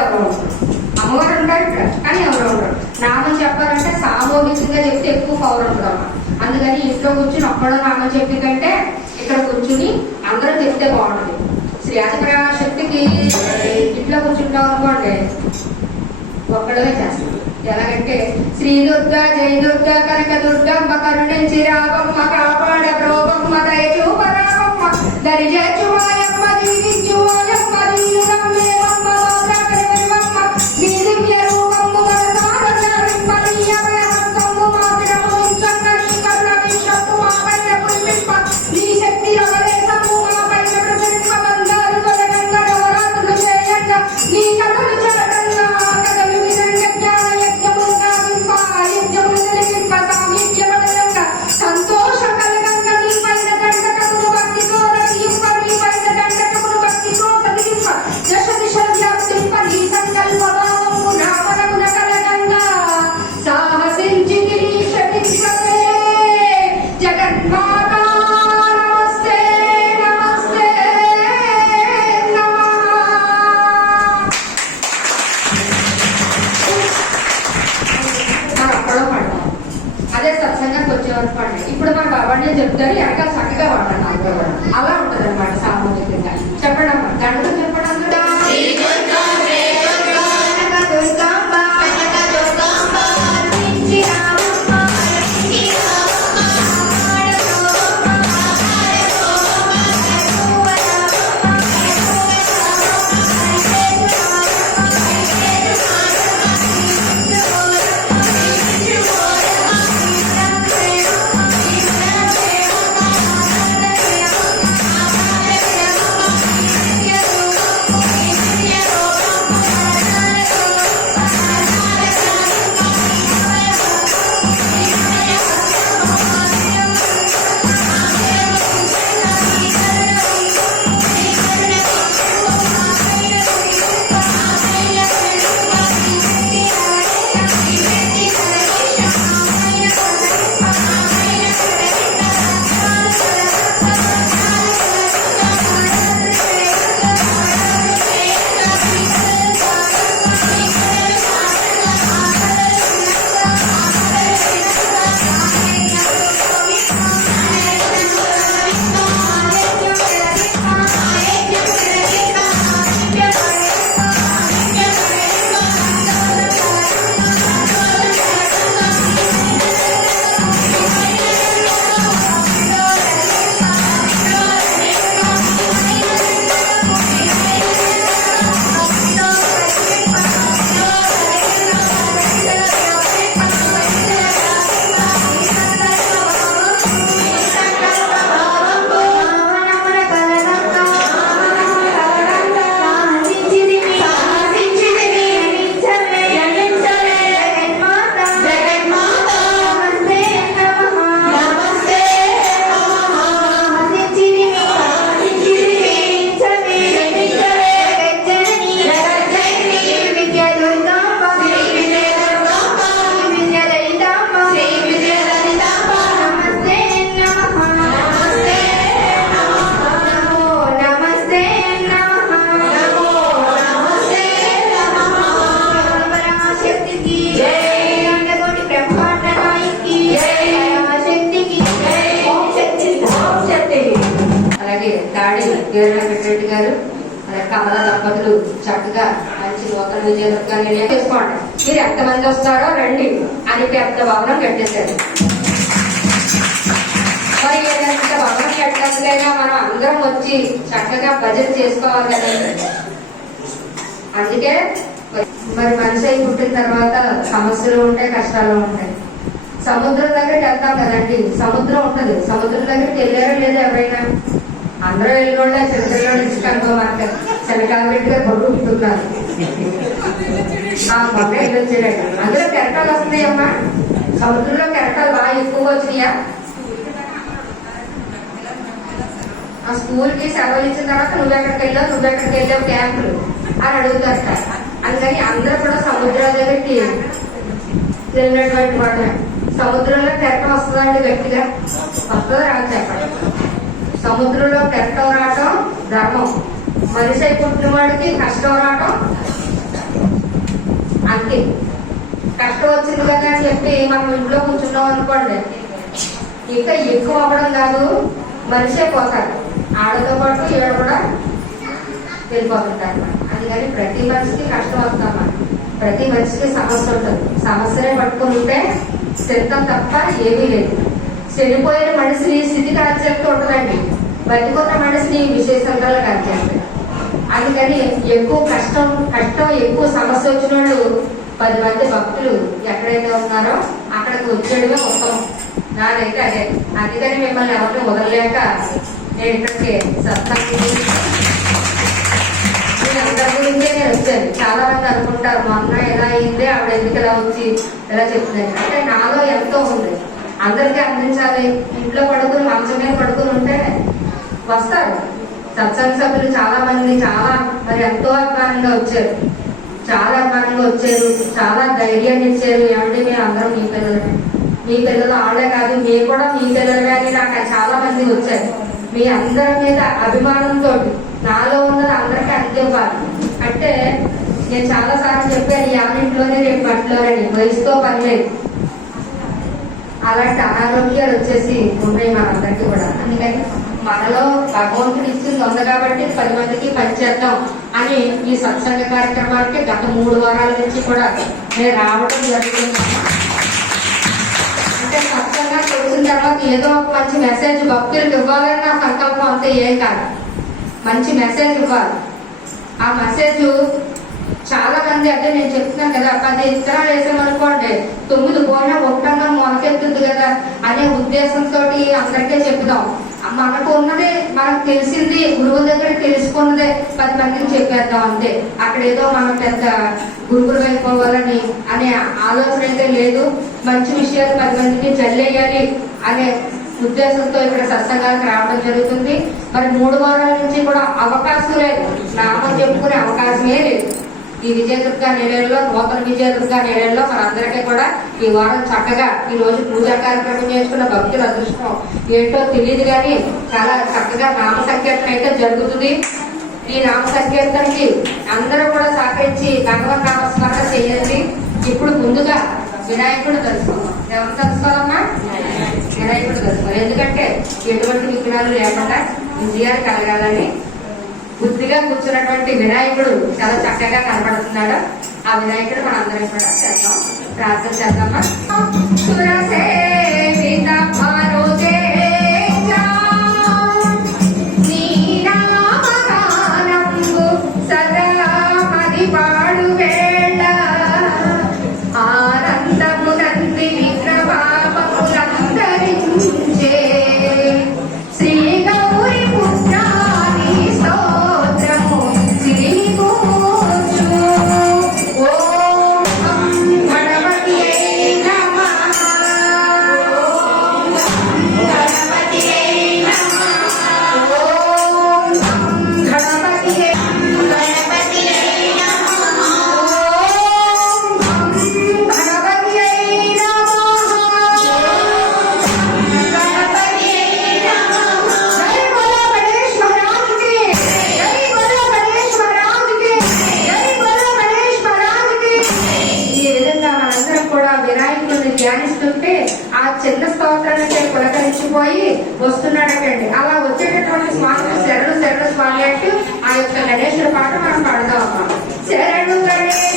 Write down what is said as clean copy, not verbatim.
ఎవరో ఉంటారు. అమ్మవారు ఉంటారు ఇక్కడ, కానీ ఎవరో ఉంటారు. నామం చెప్పాలంటే సామూహికంగా చెప్తే ఎక్కువ పవర్ ఉంటుంది అన్నమాట. అందుకని ఇంట్లో కూర్చుని ఒక్కడో నామం చెప్పి కంటే ఇక్కడ కూర్చుని అందరూ చెప్తే బాగుంటుంది. శ్రీ ఆదిపరాశక్తికి ఇంట్లో కూర్చుంటాం అనుకోండి, ఒక్కడమే చేస్తాం. ఎలాగంటే శ్రీ దుర్గా జై దుర్గా కనక దుర్గమ్మ కరుణించి రావమ్మ కాపాడ ప్రోగమ్మ దయచూప రావమ్మ దరిచేచు మాయమ్మ దీవించు మాయమ్మ దీనుగమ్మేవమ్మ బాబ్రాకరవమ్మ నీ దివ్య రూపమ్మ వరదానమ్మ నీయమే హస్తమ్మ మాపిరము సంగని కరుణ విశ్వము మాపైన పుష్పింప నీ శక్తి అవలేసము మాపైన ప్రసరింప బంధాలు తొలగంగ నవరాత్రులు చేయంగ నీ కథలు చరగంగా కథలు వినంగ జ్ఞాన సంతోష కలగంగ నీ పైన దండకమును భక్తి కోరగింప నీ పైన దండకమును భక్తి కోరగింప దశ దిశ వ్యాప్తింప నీ సంకల్ప భావము నామనమున కలగంగా సాహసించి గిరీశమిత్రమే జగన్మాత నమస్తే నమస్తే అదే సత్సంగానికి వచ్చేవారు పడండి. ఇప్పుడు మన బాబానే చెప్తారు, వెనకాల చక్కగా పడండి. అలా ఉంటుంది అనమాట సామూహికంగా. చెప్పండి అమ్మా, గంటతో చెప్పండి అందరూ. రెడ్డి గారు, కమల దంపతులు చక్కగా మంచి నూతన విజయదుర్గాన్ని చేసుకోండి. మీరు ఎంతమంది వస్తారో రండి అని పెద్ద భవనం కట్టేశారు. మరి ఎంత భవనం కట్టేందుకైనా మనం అందరం వచ్చి చక్కగా భజన చేసుకోవాలి కదండి. అందుకే మరి మనిషి అయి పుట్టిన తర్వాత సమస్యలు ఉంటాయి, కష్టాలు ఉంటాయి. సముద్రం దగ్గరికి వెళ్తాం కదండి, సముద్రం ఉంటుంది. సముద్రం దగ్గరికి వెళ్ళారో లేదా ఎవరైనా? అందరూ వెళ్ళినోళ్ళే చిన్నపిల్లలు ఇసుకనుకోమాట శనకాల పెట్టుగా బొడ్డు ఉంటున్నారు. మొన్న వెళ్ళొచ్చారండి. అందులో కెరటాలు వస్తున్నాయమ్మా. సముద్రంలో కెరటాలు బాగా ఎక్కువగా వచ్చినాయా? ఆ స్కూల్కి సెలవులు ఇచ్చిన తర్వాత నువ్వెక్కడికి వెళ్ళావు క్యాంపులు అని అడుగుతారట. అందుకని అందరూ కూడా సముద్రాల దగ్గరికి వెళ్ళినటువంటి వాడు. సముద్రంలో కెరటం వస్తుందండి గట్టిగా వస్తుందో రాదు చెప్పండి. సముద్రంలో కెరటం రావటం ధర్మం. మనిషి అయి పుట్టిన వాడికి కష్టం రావటం అని చెప్పి మనం ఇంట్లో కూర్చున్నాం అనుకోండి, ఇంకా ఎక్కువ అవ్వడం కాదు, మనిషే పోతారు. ఆడతో పాటు ఈడ కూడా వెళ్ళిపోతుంటారు. అందుకని ప్రతి మనిషికి కష్టం వస్తామా, ప్రతి మనిషికి సమస్య ఉంటుంది. సమస్యనే పట్టుకుని ఉంటే సిద్ధం తప్ప ఏమీ లేదు. చనిపోయిన మనిషిని స్థితి కార్యక్రమం ఉంటుందండి, బతికున్న మనిషిని విశేషంగా కార్యక్రమం. అందుకని ఎక్కువ కష్టం ఎక్కువ సమస్య వచ్చిన వాళ్ళు 10 మంది భక్తులు ఎక్కడైతే ఉన్నారో అక్కడికి వచ్చేడుగా ఉత్తమం. నాదైతే అదే. అందుకని మిమ్మల్ని ఎవరిని వదలలేక నేను ఇక్కడికి సత్సంగం అందరి గురించే నేను వచ్చాను. చాలా మంది అనుకుంటారు మొన్న ఎలా అయింది, ఆవిడ ఎందుకు ఎలా వచ్చి ఎలా చెప్తుంది అంటే, నాలో ఎంతో ఉంది, అందరికీ అందించాలి. ఇంట్లో పడుకుని మంచం మీద పడుకుని ఉంటే వస్తారు సత్సంగ సభ్యులు చాలా మంది, చాలా మరి ఎంతో అభిమానంగా వచ్చారు, చాలా అభిమానంగా వచ్చారు, చాలా ధైర్యాన్ని ఇచ్చారు. ఏమంటే మేము అందరం మీ పిల్లలు ఆడే కాదు, మేము కూడా మీ పిల్లలమే అని నాకు చాలా మంది వచ్చారు. మీ అందరి మీద అభిమానంతో నాలో ఉన్నది అందరికీ అందివ్వాలి. అంటే నేను చాలా సార్లు చెప్పాను, ఎవరింట్లోనే రేపు బట్టలోనే వయసుతో పని లేదు. అలాంటి అనారోగ్యాలు వచ్చేసి ఉన్నాయి మనందరికీ కూడా. అందుకని మనలో భగవంతుడు ఇచ్చింది ఉంది కాబట్టి 10 మందికి పనిచేద్దాం అని ఈ సత్సంగ కార్యక్రమానికి గత 3 వారాల నుంచి కూడా నేను రావడం జరుగుతుంది. అంటే సత్సంగా తెలిసిన తర్వాత ఏదో ఒక మంచి మెసేజ్ భక్తులకు ఇవ్వాలని నా సంకల్పం, అంతే, ఏం కాదు. మంచి మెసేజ్ ఇవ్వాలి. ఆ మెసేజ్ చాలా మంది, అంటే నేను చెప్తున్నాను కదా, 10 ఇత్తనాలు వేసామనుకోండి 9 పోయినా ఒక్కగా మొలకెత్తుంది కదా అనే ఉద్దేశంతో అందరికీ చెప్దాం. మనకు ఉన్నది, మనకు తెలిసింది, గురువుల దగ్గర తెలుసుకున్నదే 10 మందికి చెప్పేద్దాం అంతే. అక్కడ ఏదో మనం పెద్ద గురువులు అయిపోవాలని అనే ఆలోచన అయితే లేదు. మంచి విషయాలు 10 మందికి జల్లేయాలి అనే ఉద్దేశంతో ఇక్కడ సత్సంగానికి రావడం జరుగుతుంది. మరి 3 వారాల నుంచి కూడా అవకాశం లేదు, నామం చెప్పుకునే అవకాశమే లేదు. ఈ విజయదుర్గ నిలయంలో, నూతన విజయదుర్గ నిలయంలో మనందరికీ కూడా ఈ వారం చక్కగా ఈ రోజు పూజా కార్యక్రమం చేసుకున్న భక్తుల అదృష్టం ఏంటో తెలియదు, కానీ చాలా చక్కగా నామ సంకీర్తన అయితే జరుగుతుంది. ఈ నామ సంకీర్తనకి అందరూ కూడా సహకరించి భగవన్ నామస్మరణ చేయండి. ఇప్పుడు ముందుగా వినాయకుడు తెలుసుకోవాలి. ఎవరు తెలుసుకోవాలమ్మా? వినాయకుడు తెలుసుకోవాలి. ఎందుకంటే ఎటువంటి విఘ్నాలు లేకుండా విజయాలు కలగాలని బుద్ధిగా కూర్చున్నటువంటి వినాయకుడు చాలా చక్కగా కనపడుతున్నాడు. ఆ వినాయకుడు మనందరం కూడా చేద్దాం, ప్రార్థన చేద్దామా. ధ్యానిస్తుంటే ఆ చిన్న స్తోత్రాన్ని పులకరించిపోయి వస్తున్నాడటండి. అలా వచ్చేటటువంటి స్వామి శరణు శరణు స్వామి అంటూ ఆ యొక్క గణేశుడి పాట మనం పాడుదాం. శరణు గణేశ